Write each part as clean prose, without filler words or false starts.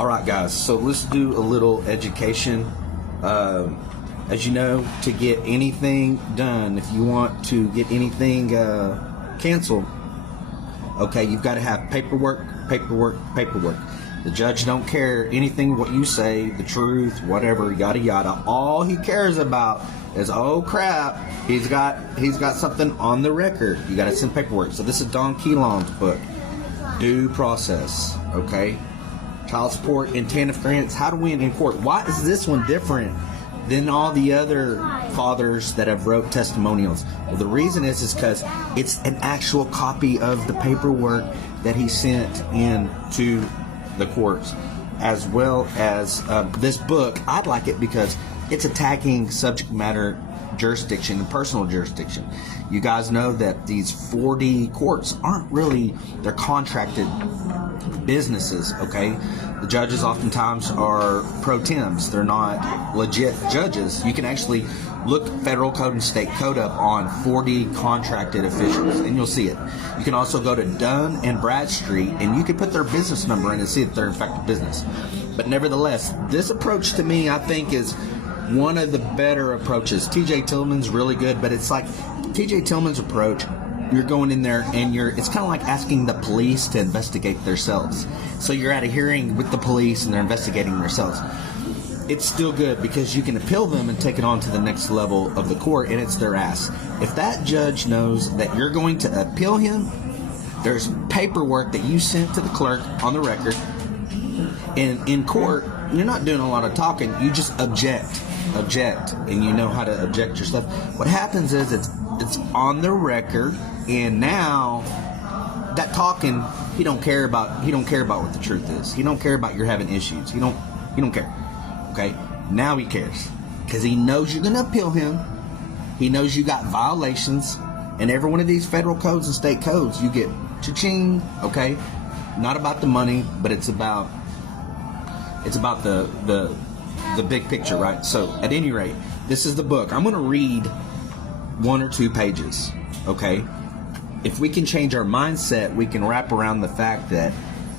All right, guys, so let's do a little education. As you know, to get anything done, if you want to get anything canceled, okay, you've got to have paperwork. The judge don't care anything what you say, the truth, whatever, yada yada. All he cares about is, oh crap, he's got something on the record. You got to send paperwork. So this is Don Keelon's book, Due Process. Okay, child support and Tanf grants, how to win in court. Why is this one different than all the other fathers that have wrote testimonials? Well, the reason is because it's an actual copy of the paperwork that he sent in to the courts, as well as this book. I'd like it because it's attacking subject matter jurisdiction and personal jurisdiction. You guys know that these 4D courts aren't really, they're contracted businesses, okay? The judges oftentimes are pro tems. They're not legit judges. You can actually look federal code and state code up on 4D contracted officials, and you'll see it. You can also go to Dun and Bradstreet, and you can put their business number in and see that they're in fact a business. But nevertheless, this approach to me, I think, is one of the better approaches. TJ Tillman's really good, but it's like TJ Tillman's approach, you're going in there and it's kind of like asking the police to investigate themselves. So you're at a hearing with the police and they're investigating themselves. It's still good because you can appeal them and take it on to the next level of the court, and it's their ass. If that judge knows that you're going to appeal him, there's paperwork that you sent to the clerk on the record, and in court, you're not doing a lot of talking, you just object, and you know how to object your stuff. What happens is it's on the record, and now that talking, he don't care about what the truth is. He don't care about you're having issues. He don't care. Okay, now he cares because he knows you're going to appeal him. He knows you got violations, and every one of these federal codes and state codes, you get cha-ching. Okay, not about the money, but it's about the big picture, right? So at any rate, this is the book. I'm going to read 1 or 2 pages. Okay, if we can change our mindset, we can wrap around the fact that,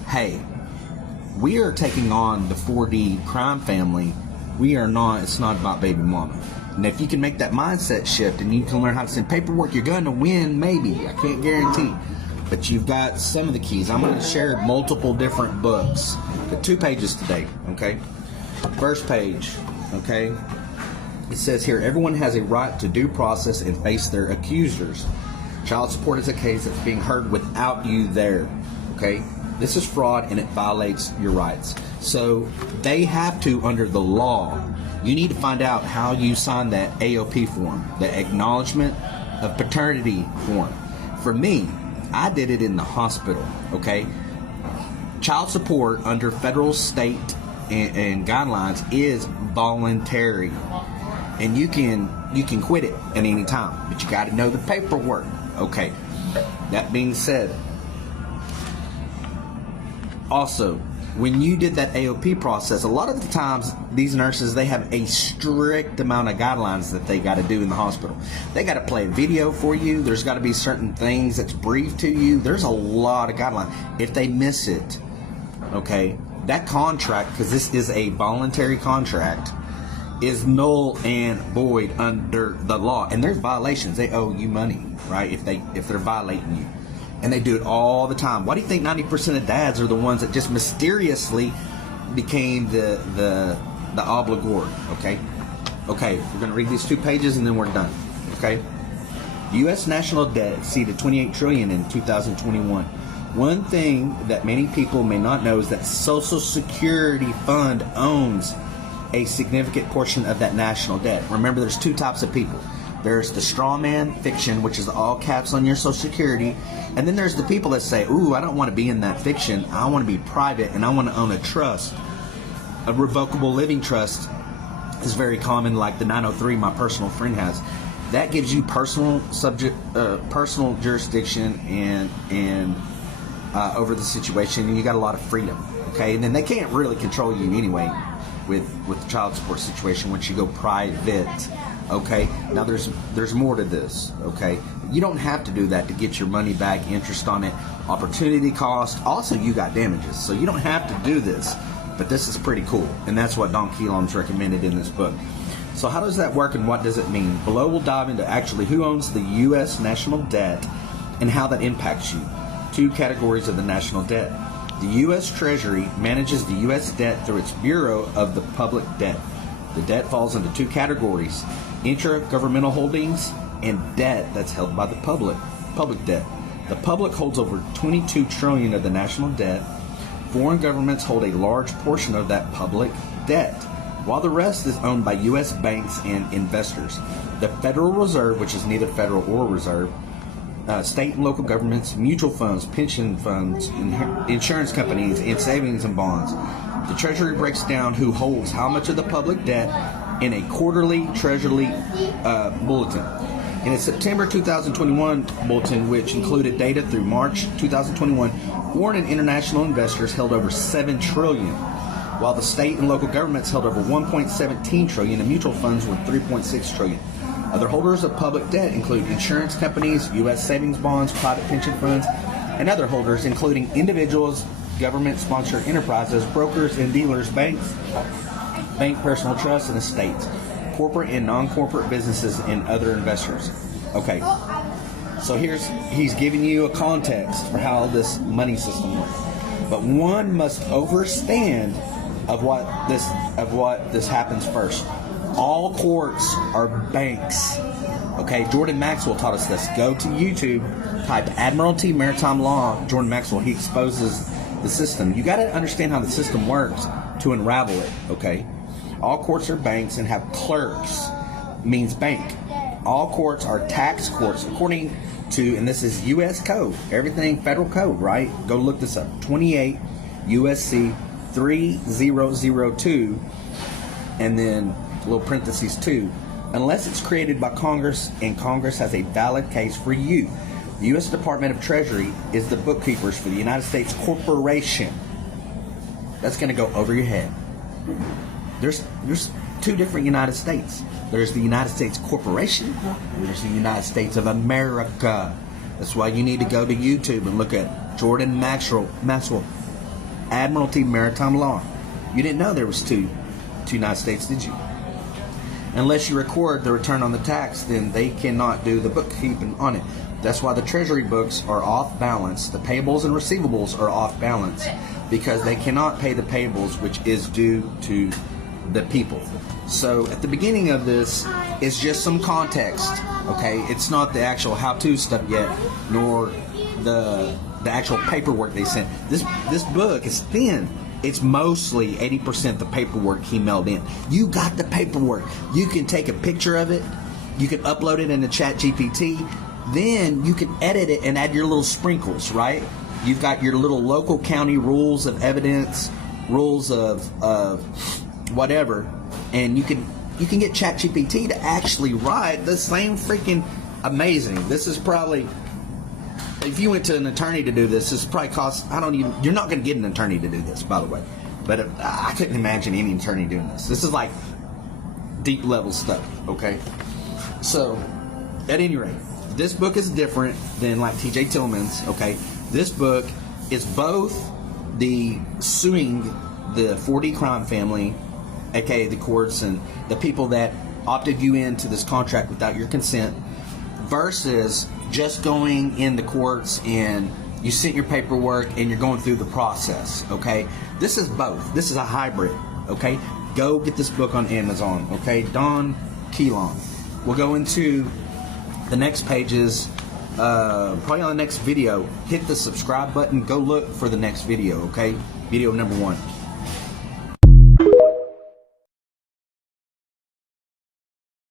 hey, we are taking on the 4D crime family. We are not, it's not about baby mama. And if you can make that mindset shift and you can learn how to send paperwork, you're going to win, maybe. I can't guarantee. But you've got some of the keys. I'm going to share multiple different books. Got 2 pages today, okay? First page, okay? It says here, everyone has a right to due process and face their accusers. Child support is a case that's being heard without you there, okay? This is fraud and it violates your rights. So they have to, under the law, you need to find out how you sign that AOP form, the Acknowledgement of Paternity form. For me, I did it in the hospital, okay? Child support under federal, state, and guidelines is voluntary. And you can quit it at any time, but you got to know the paperwork. Okay, that being said, also, when you did that AOP process, a lot of the times these nurses, they have a strict amount of guidelines that they got to do in the hospital. They got to play a video for you. There's got to be certain things that's briefed to you. There's a lot of guidelines. If they miss it, okay, that contract, because this is a voluntary contract, is null and void under the law. And there's violations. They owe you money, right, if they're violating you. And they do it all the time. Why do you think 90% of dads are the ones that just mysteriously became the obligor? Okay, we're going to read these 2 pages and then we're done. Okay, U.S. national debt exceeded $28 trillion in 2021. One thing that many people may not know is that Social Security Fund owns a significant portion of that national debt. Remember, there's 2 types of people. There's the straw man fiction, which is all caps on your Social Security. And then there's the people that say, ooh, I don't want to be in that fiction. I want to be private and I want to own a trust. A revocable living trust is very common, like the 903 my personal friend has. That gives you personal jurisdiction and over the situation, and you got a lot of freedom. Okay, and then they can't really control you anyway with the child support situation once you go private. Okay, now there's more to this. Okay, you don't have to do that to get your money back, interest on it, opportunity cost. Also, you got damages, so you don't have to do this. But this is pretty cool, and that's what Don Keelan's recommended in this book. So how does that work and what does it mean? Below we'll dive into actually who owns the U.S. national debt and how that impacts you. 2 categories of the national debt. The U.S. Treasury manages the U.S. debt through its Bureau of the Public Debt. The debt falls into 2 categories: intra-governmental holdings and debt that's held by the public debt. The public holds over 22 trillion of the national debt. Foreign governments hold a large portion of that public debt, while the rest is owned by U.S. banks and investors. The Federal Reserve, which is neither federal or reserve, state and local governments, mutual funds, pension funds, insurance companies, and savings and bonds. The Treasury breaks down who holds how much of the public debt in a quarterly Treasury bulletin. In its September 2021 bulletin, which included data through March 2021, foreign and international investors held over $7 trillion, while the state and local governments held over $1.17 trillion, and mutual funds were $3.6 trillion. Other holders of public debt include insurance companies, U.S. savings bonds, private pension funds, and other holders, including individuals, government-sponsored enterprises, brokers and dealers, banks, bank personal trusts, and estates, corporate and non-corporate businesses, and other investors. Okay, so he's giving you a context for how this money system works. But one must understand of what this happens first. All courts are banks. Okay, Jordan Maxwell taught us this. Go to YouTube, type Admiralty Maritime Law, Jordan Maxwell. He exposes the system. You got to understand how the system works to unravel it. Okay, all courts are banks and have clerks, means bank. All courts are tax courts according to, and this is U.S. code, everything federal code, right? Go look this up. 28 USC 3002, and then little parentheses 2, unless it's created by Congress and Congress has a valid case for you. The U.S. Department of Treasury is the bookkeepers for the United States Corporation. That's going to go over your head. There's 2 different United States. There's the United States Corporation, and there's the United States of America. That's why you need to go to YouTube and look at Jordan Maxwell, Admiralty Maritime Law. You didn't know there was two United States, did you? Unless you record the return on the tax, then they cannot do the bookkeeping on it. That's why the Treasury books are off balance. The payables and receivables are off balance because they cannot pay the payables, which is due to the people. So at the beginning of this is just some context, okay? It's not the actual how-to stuff yet, nor the actual paperwork they sent. This book is thin. It's mostly 80% the paperwork he mailed in. You got the paperwork. You can take a picture of it. You can upload it into ChatGPT. Then you can edit it and add your little sprinkles, right? You've got your little local county rules of evidence, rules of whatever, and you can get ChatGPT to actually write the same freaking amazing. This is probably, if you went to an attorney to do this probably costs, you're not going to get an attorney to do this, by the way. But I couldn't imagine any attorney doing this. This is like deep level stuff, okay? So, at any rate, this book is different than like T.J. Tillman's, okay? This book is both the suing the 4D crime family, aka the courts and the people that opted you into this contract without your consent, versus just going in the courts and you sent your paperwork and you're going through the process, okay? This is both. This is a hybrid, okay? Go get this book on Amazon, okay? Don Keelan. We'll go into the next pages, probably on the next video. Hit the subscribe button. Go look for the next video, okay? Video number 1.